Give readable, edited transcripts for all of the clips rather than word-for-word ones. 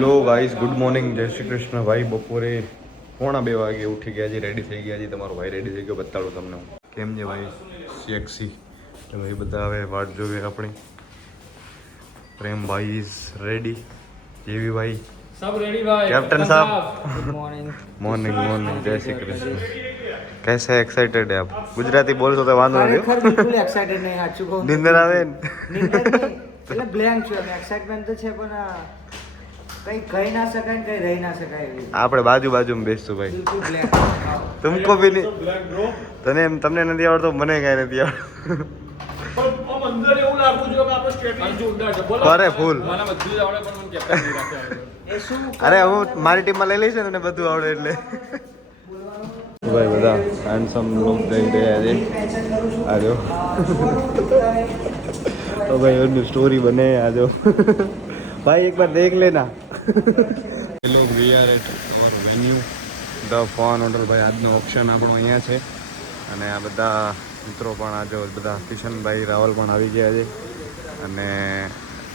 Hello guys, good morning, જય શ્રી કૃષ્ણ. ભાઈ બપોરે 1:30 વાગે ઉઠી ગયા છે, રેડી થઈ ગયા છે. તમારો ભાઈ રેડી થઈ ગયો, બતાડો તમને હું કેમ છે ભાઈ. સેક્સી તો ભાઈ બધા હવે વાટ જોવે આપણી. પ્રેમ ભાઈ ઇઝ રેડી. જેવી ભાઈ सब रेडी भाई. कैप्टन साहब, गुड मॉर्निंग. मॉर्निंग मॉर्निंग, जय श्री कृष्ण. कैसे एक्साइटेड है आप? गुजराती बोलશો તો વાંધો નથી. ખરેખર બિલકુલ એક્સાઇટેડ નહીં, સાચું કહું. નિંદર આવે ને? નિંદર નહીં, એટલે બ્લેન્ક છું અમે. એક્સાઇટમેન્ટ તો છે પણ કઈ કહી ના શકાય ને કઈ રહી ના શકાય એવી. આપણે બાજુ બાજુમાં બેસશું ભાઈ. બિલકુલ બ્લેન્ક. तुमको भी नहीं. તમને નથી આવડતો, મને કાંઈ નથી આવડતું. પણ અંદર એવું લાગવું જોઈએ કે આપણે સ્ટેટમેન્ટ જોરદાર છે. બોલો. અરે ફૂલ. મને બધું જ આવડે પણ મને કેપ્ટન નહીં રાખ્યો. એ શું અરે હું મારી ટીમમાં લઈ લઈશ ને, તને બધું આવડે એટલે. ભાઈ બધા હેન્ડસમ લોક જઈ રહ્યા છે. આજો તો ભાઈ એની સ્ટોરી બને. આજો ભાઈ એક બાર દેખ લેના. Hello, we are at our venue the phone hotel. ભાઈ આજનો ઓપ્શન આપણો અહીંયા છે અને આ બધા મિત્રો પણ આજો બધા કિશનભાઈ રાવલ પણ આવી ગયા છે અને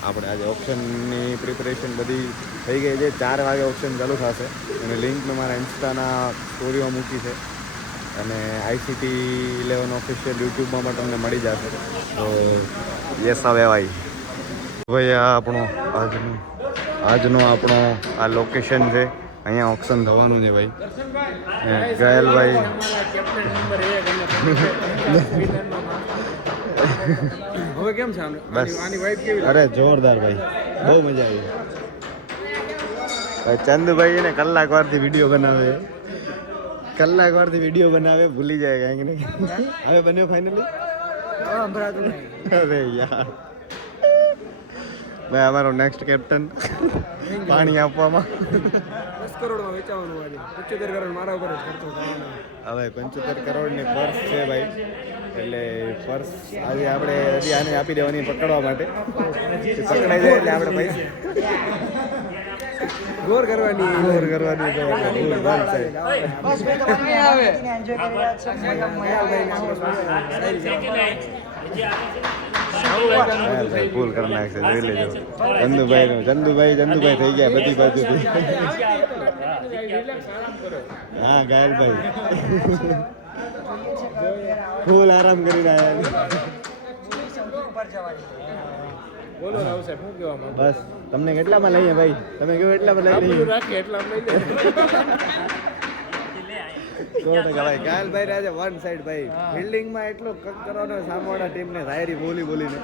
આપણે આજે ઓપ્શનની પ્રિપરેશન બધી થઈ ગઈ છે. 4 વાગે ઓપ્શન ચાલુ થશે અને લિંક મેં મારા ઇન્સ્ટાના સ્ટોરીમાં મૂકી છે અને ICT 11 ઓફિશિયલ યુટ્યુબમાં પણ તમને મળી જશે. તો યસ હવે ભાઈ. ભાઈ આ આપણો આજનો આપણો આ લોકેશન છે. અહીંયા ઓપ્શન થવાનું છે ભાઈ. ગયેલભાઈ કેપ્ટન નંબર 1 હવે કેમ છે બસ. આની વાઇફ કેવી? અરે જોરદાર ભાઈ, બહુ મજા આવી. ભાઈ ચંદુભાઈ એને કલાક વારથી વિડીયો બનાવે, ભૂલી જાય કાંઈક ને. હવે બન્યો ફાઇનલી? સંભળાતું નહીં. અરે યાર ભાઈ, અમારો નેક્સ્ટ કેપ્ટન પાણી આપવામાં. 10 કરોડમાં વેચાવાનું આજે. 75 કરોડ મારા ઉપર જ ખર્ચો થવાનો. હવે 75 કરોડની પર્સ છે ભાઈ, એટલે પર્સ આજે આપણે હજી આને આપી દેવાની પકડવા માટે. પકડાઈ જાય એટલે આપણે પૈસા ગોર કરવાની. તો ફૂલ બંધ થાય. બસ ભાઈ તમારે આવે એન્જોય કરી રહ્યા છો. ફૂલ કરી નાખશે, જોઈ લેજો. ચંદુભાઈ થઈ ગયા બધી બાજુથી. હા ગાયલભાઈ ફૂલ આરામ કરીને આવ્યા. બોલો રાવ સાહેબ, શું કહેવા માંગો? બસ તમને કેટલામાં લઈએ ભાઈ? તમે કેવો એટલામાં લઈ લઈએ. રાખીએ એટલા લઈ લે. 100% ભાઈ. ગાયલભાઈ આજે વન સાઈડ ભાઈ. ફિલ્ડિંગમાં એટલો કક કરવાનો સામેવાળા ટીમને શાયરી બોલીને.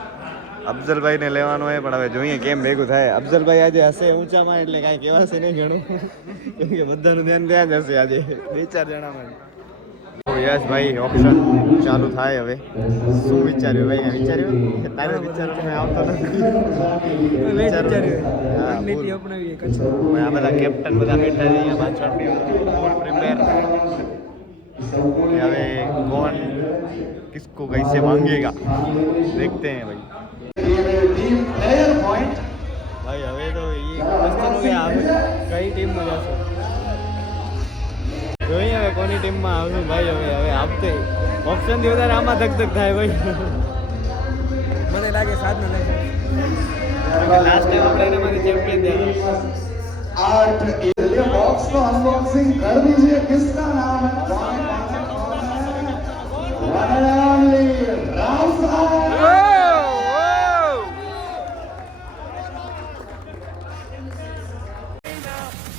અફઝલભાઈને લેવાનો હોય પણ હવે જોઈએ કેમ ભેગું થાય. અફઝલભાઈ આજે હશે ઊંચામાં એટલે કાંઈ કહેવાશે નહીં ઘણું, કેમ કે બધાનું ધ્યાન ત્યાં જ હશે આજે 2-4 જણામાં. યસ ભાઈ, ઓપ્શન ચાલુ થાય હવે. શું વિચાર્યું ભાઈ? વિચાર્યું તારે વિચારવું આવતો નથી. રણનીતિ અપનાવીએ કચ્છ. આ બધા કેપ્ટન બધા બેઠા છે અહીંયા પાછળ ફૂલ પ્રિપેર. હવે कौन किसको कैसे मांगेगा देखते हैं भाई. भाई હવે તો એ વસ્તુનું કે આપણે કઈ ટીમમાં જશો જોઈએ હવે કોની ટીમમાં આવશું ભાઈ. હવે આપતે ઓપ્શનથી વધારે આમાં ધક થાય ભાઈ. મને લાગે સાધના નહીં. લાસ્ટ ટાઈમ આપણે એનામાંથી ચેમ્પિયન થયા. 8 ये बॉक्स को अनबॉक्सिंग कर दीजिए. किसका नाम है? one and only राव साहब.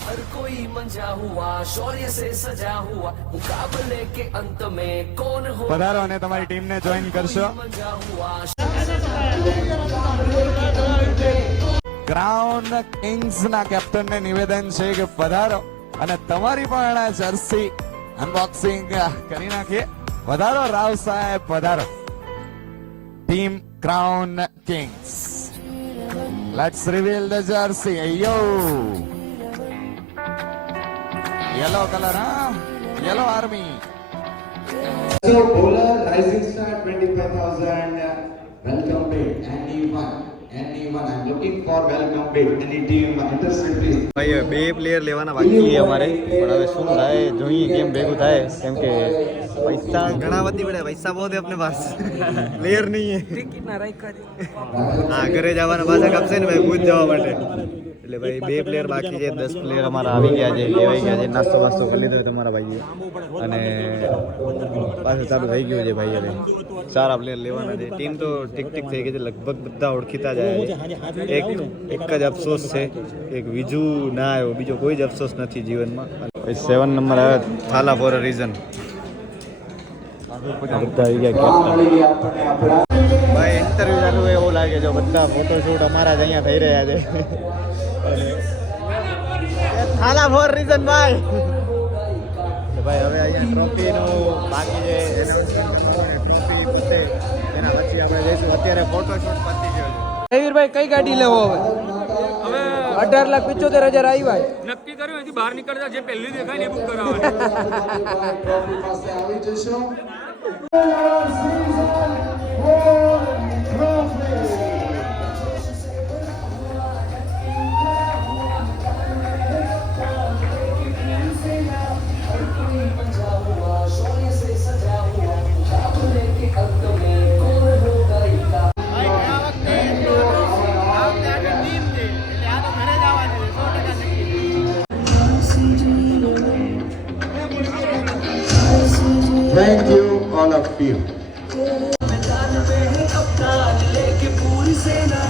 हर कोई मंजा हुआ शौर्य से सजा हुआ मुकाबले के अंत में कौन हो પધારો અને તમારી ટીમને જોઈન કરશો. मंजा हुआ ક્રાઉન કિંગ્સ ના કેપ્ટન ને નિવેદન છે કે પધારો અને તમારી પણ જર્સી અનબોક્સિંગ કરી નાખીએ. પધારો રાવ સાહેબ, પધારો. Team crown Kings, let's reveal the jersey. યો યલો કલર, હા yellow army. So bowler rising star 25,000. Welcome back. Anyone. I'm looking for welcome back. Any team interested please. ભાઈ હવે 2 પ્લેયર લેવાના બાકી છે અમારે, પણ હવે શું થાય જોઈએ કેમ ભેગું થાય. કેમ કે પૈસા ઘણા બધી પડે, પૈસા બહુ अपने पास, પ્લેયર નહીં હે. ટિકિટ ના રાખ્યા છે. હા ઘરે જવાના પાછા કાપશે ને ભાઈ ભૂજ જવા માટે. એટલે ભાઈ 2 પ્લેયર બાકી છે, 10 પ્લેયર અમારા આવી ગયા છે, લેવાઈ ગયા છે, નાસ્તો વાસ્તો કરી લીધો તમારા ભાઈએ અને પાછું ચાલુ થઈ ગયું છે ભાઈ. હવે સારા પ્લેયર લેવાના છે. ટીમ તો ઠીક ઠીક થઈ ગઈ છે, લગભગ બધા ઓળખીતા જાય છે. એક જ અફસોસ છે, એક વિજુ ના આવ્યો, બીજો કોઈ જ અફસોસ નથી જીવનમાં. 7 નંબર આવ્યો થાલા ફોર અ રીઝન. બધા આવી ગયા ભાઈ. ઇન્ટરવ્યુ ચાલુ હોય એવું લાગે છે, બધા ફોટોશૂટ અમારા જ અહીંયા થઈ રહ્યા છે. થાલા ફોર રીઝન ભાઈ. ભાઈ હવે અહીંયા ટ્રોફીનું બાકી છે, ટ્રોફી પતે એના પછી આપણે જઈશું. અત્યારે ફોટોશૂટ પતી ગયો છે. જયવીરભાઈ કઈ ગાડી લેવો હવે? હવે 18,75,000 આવ્યા નક્કી કર્યું. અહીંથી બહાર નીકળતા જે પહેલી દેખાય ને એ બુક કરાવવાની. ટ્રોફી પાસે આવી જશો. Thank you, all of you. लेके पूरी सेना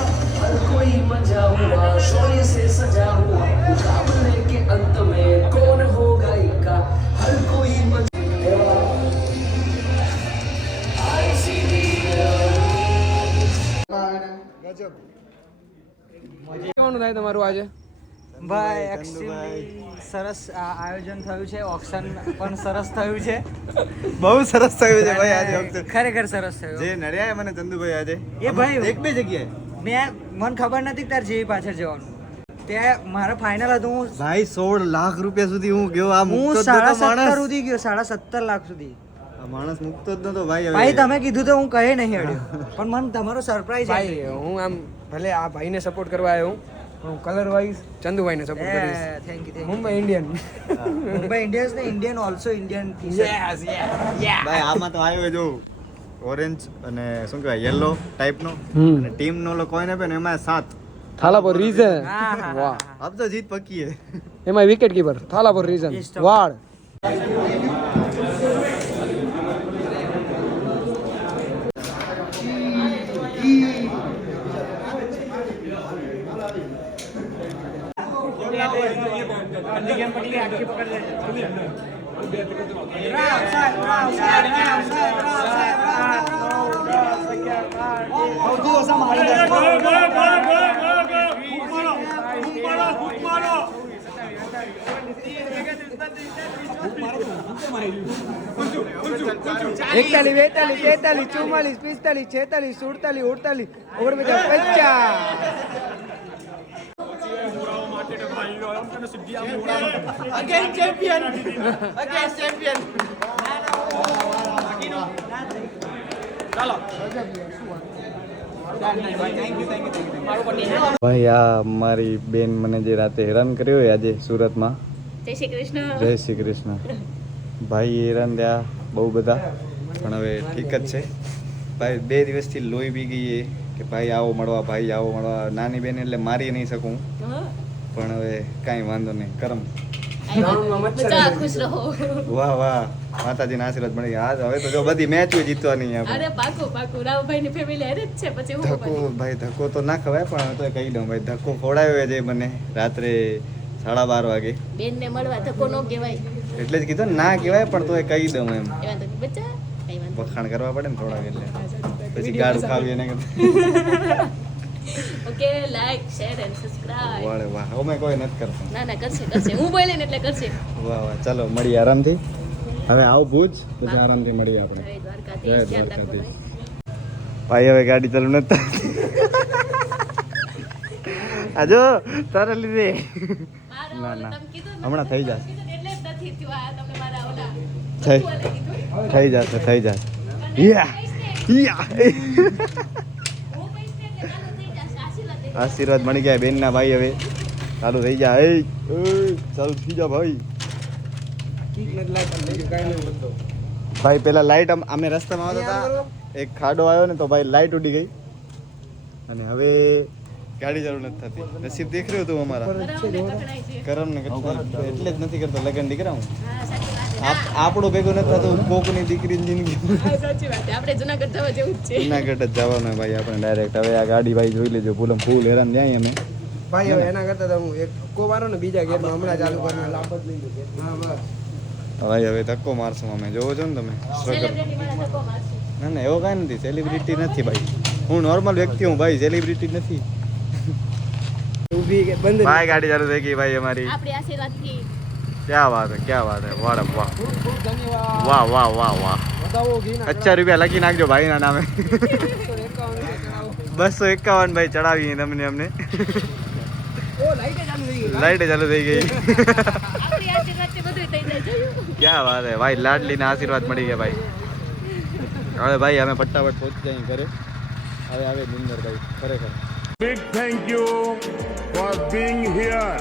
हर कोई मचा हुआ शौर्य से सजा हुआ मुकाबले के अंत में कौन होगा इनका हर कोई કેવાનું થાય તમારું આજે? ભાઈ એક્સ્ટ્રીમલી સરસ આ આયોજન થયું છે, ઓક્શન પણ સરસ થયું છે, બહુ સરસ થયું છે ભાઈ આજે વખતે. ખરેખર સરસ થયું. જે નડ્યા મને ચંદુભાઈ આજે એ ભાઈ એક બે જગ્યાએ મને ખબર નથી તાર જેવી પાછળ જવાનું. ત્યાં મારે ફાઇનલ હતું, હું ભાઈ 16 લાખ રૂપિયા સુધી હું ગયો. આ હું મુક્તો જ નતો 17.5 માણસ. સુધી ગયો, 17.5 લાખ સુધી. આ માણસ મુક્તો જ નતો ભાઈ. હવે ભાઈ તમે કીધું તો હું કહે નહીં અડ્યો, પણ મને તમારો સરપ્રાઈઝ ભાઈ હું આમ ભલે આ ભાઈને સપોર્ટ કરવા આવ્યો હું કલર વાઇઝ ચંદુભાઈને સપોર્ટ કરીશ. Thank you. Mumbai Indian. Mumbai Indians ને ઇન્ડિયન ઓલ્સો ઇન્ડિયન. ભાઈ આમાં તો આવ્યો જો ઓરેન્જ અને શું કહેવાય યલો ટાઈપનો અને ટીમનો ઓલો કોઈને આપે ને એમાં 7 થાલા પર રીઝન. વાહ. अब तो जीत पक्की है. એમાં વિકેટ કીપર થાલા પર રીઝન. વાળ. એકતાલીસ, 42, 43, 44, 45, 46, 47, 48, 49, 50. Again champion. ભાઈ આ મારી બેન મને જે રાતે હેરાન કર્યો હોય આજે સુરતમાં. જય શ્રી કૃષ્ણ. જય શ્રી કૃષ્ણ. ભાઈ હેરાન થયા બહુ બધા, પણ હવે ઠીક જ છે ભાઈ. 2 દિવસથી લોહી પી ગઈ એ કે ભાઈ આવો મળવા, ભાઈ આવો મળવા. નાની બેન એટલે મારી નહીં શકું, પણ હવે કાંઈ વાંધો નહીં. કરમ. બધા ખુશ રહો. વાહ વાહ, માતાજીના આશીર્વાદ મળી ગયા. આજ હવે તો જો બધી મેચ જીતવાની આપણે. અરે પાકું રાવભાઈ ની ફેમિલી હારે જ છે. પછી હું ધક્કો ભાઈ, ધક્કો તો ના ખવાય, પણ તો કહી દઉં ભાઈ, ધક્કો ખવડાવ્યો છે મને રાત્રે 12:30 વાગે. બેન ને મળવા ધક્કો ન કહેવાય. એટલે જ કીધું ને, ના કહેવાય પણ તો કહી દઉં એમ. એવા તો બચ્ચા કઈ વાંધો વખાણ કરવા પડે ને થોડાક, એટલે પછી ગાળું ખાવી એને કરતા. Okay, like share and subscribe. વાળે વાહ, અમે કોઈ નથી કરતા. ના કરશે હું બોલે ને એટલે કરશે. વાહ વાહ, ચાલો મળીએ આરામથી. હવે આવ ભુજ, પછી આરામથી મળીએ આપણે. જય જય દ્વારકાધીશ. ધ્યાન રાખો દ્વારકાધીશ. ભાઈ હવે ગાડી ચાલુ નથી આજો તારા લીધે. ના ના, હમણાં થઈ જશે. એટલે જ નથી થયું આ તમે મારા ઓલા થઈ જશે. આશીર્વાદ મળી ગયા બેનના. ભાઈ હવે ચાલુ થઈ જાય. ચાલુ થઈ જા ભાઈ. ભાઈ પેલા લાઈટ અમે રસ્તામાં આવતા હતા, એક ખાડો આવ્યો ને તો ભાઈ લાઈટ ઉડી ગઈ, અને હવે ગાડી ચાલુ નથી થતી. નસીબ દેખ રહ્યો તું અમારા કરમ ને એટલે જ નથી કરતો લગન દીકરા હું. આપણું ભેગું નથી થતું કોકની દીકરીની જિંદગી. સાચી વાત છે. આપણે જુનાગઢ જવા જેવું જ છે. જુનાગઢ જ જવાનું ભાઈ આપણે ડાયરેક્ટ. હવે આ ગાડી ભાઈ જોઈ લેજો ફૂલ હેરાન જાય અમે. ભાઈ હવે એના કરતા તો હું એક કો મારો ને બીજા ગેરમાં હમણાં ચાલુ કરીને લાંબ જ લઈ લો. હા બસ. ભાઈ હવે ધક્કો મારશું અમે. જોવો છો ને તમે સ્ટ્રગલ. સેલિબ્રિટી વાળા ધક્કો મારશે. ના એવો કાંઈ નથી. સેલિબ્રિટી નથી ભાઈ. હું નોર્મલ વ્યક્તિ હું ભાઈ, સેલિબ્રિટી નથી. ઊભી કે બંધ ભાઈ ગાડી ચાલુ થઈ ગઈ ભાઈ અમારી. આપણી આશીર્વાદથી. क्या बात है वाह वाह ધન્યવાદ. वाह वाह वाह वाह બતાવો ઘી ના अच्छा रुपया लगी नाखજો भाई ना नामे 251 भाई चढ़ावी તમને અમને. ઓ લાઈટ ચાલુ થઈ ગઈ. લાઈટ ચાલુ થઈ ગઈ. આપણી આશીર્વાદથી બધું થઈ જાય જોયું. क्या बात है भाई, લાડલીના આશીર્વાદ મળી ગયા ભાઈ. હવે ભાઈ અમે ફટાફટ પહોંચી જઈએ ઘરે. હવે આવે નિંદર ભાઈ ખરેખર. Big thank you for being here.